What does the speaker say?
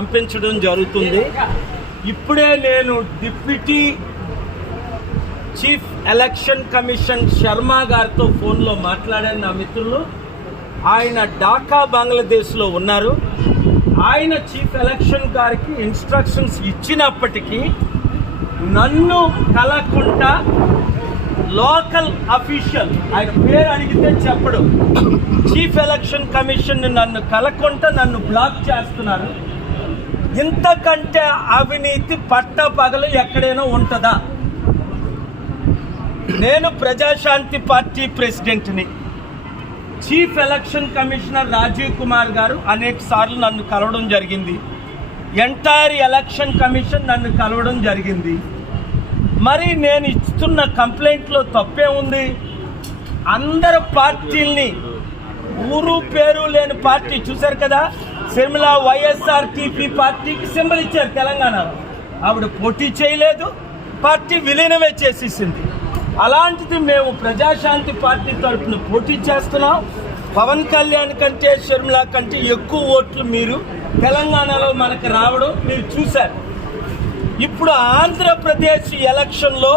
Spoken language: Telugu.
పంపించడం జరుగుతుంది. ఇప్పుడే నేను deputy chief election commission Sharma గారితో ఫోన్లో మాట్లాడాను. నా మిత్రులు ఆయన ఢాకా బంగ్లాదేశ్లో ఉన్నారు. ఆయన చీఫ్ ఎలక్షన్ గారికి ఇన్స్ట్రక్షన్స్ ఇచ్చినప్పటికీ నన్ను కలకుండా లోకల్ అఫీషియల్ ఆయన పేరు అడిగితే చెప్పడు. చీఫ్ ఎలక్షన్ కమిషన్ నన్ను కలకుండా నన్ను బ్లాక్ చేస్తున్నారు. ఇంతకంటే అవినీతి పట్ట పగలు ఎక్కడైనా ఉంటుందా? నేను Prajashanti party ప్రెసిడెంట్ని. Chief election commissioner Rajiv Kumar గారు అనేక సార్లు నన్ను కలవడం జరిగింది. ఎంటైర్ ఎలక్షన్ కమిషన్ నన్ను కలవడం జరిగింది. మరి నేను ఇస్తున్న కంప్లైంట్లో తప్పే ఉంది? అందరు పార్టీల్ని ఊరు పేరు లేని పార్టీ చూశారు కదా? సిమ్ల వైఎస్ఆర్ టీపీ పార్టీకి సింబల్ ఇచ్చారు తెలంగాణలో ఆవిడ పోటీ చేయలేదు పార్టీ విలీనమే చేసేసింది. అలాంటిది మేము ప్రజాశాంతి పార్టీ తరఫున పోటీ చేస్తున్నాం. పవన్ కళ్యాణ్ కంటే షర్మిల కంటే ఎక్కువ ఓట్లు మీరు తెలంగాణలో మనకు రావడం మీరు చూశారు. ఇప్పుడు ఆంధ్రప్రదేశ్ ఎలక్షన్లో